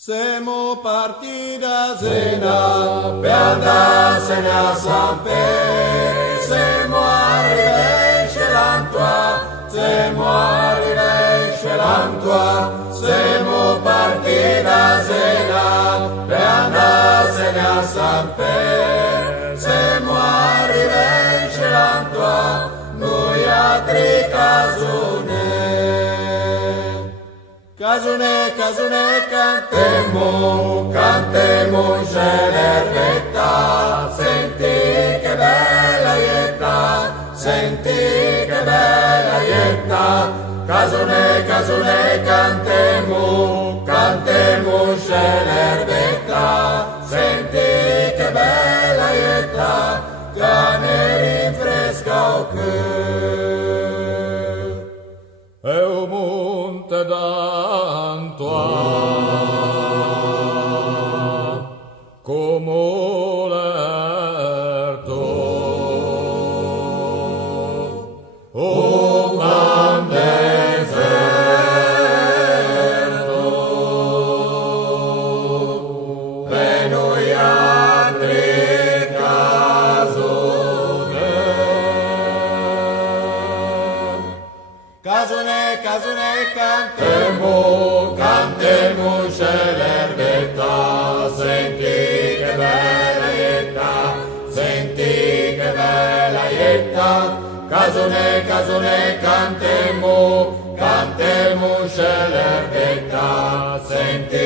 Siamo partiti da Zena per andarsene a Sampè. Siamo arrivati a l'Antoine, siamo arrivati a l'Antoine. Siamo partiti da Zena per andarsene a Sampè. Siamo arrivati a l'Antoine, noi altri casone. Casone, casone, cantemo, cantemo in l'erbetta, senti che bella ietta, senti che bella ietta. Casone, casone, cantemo, cantemo in l'erbetta, senti che bella ietta, che ne rinfresca il cuore. È un monte d'Antoine, come l'erto, un gran deserto, e noi altri casone. Casone, casone, Cantemo, cantemo c'è l'erbetta, senti che bella ietta, senti che bella ietta. Casone, casone, cantemo, cantemo c'è l'erbetta, senti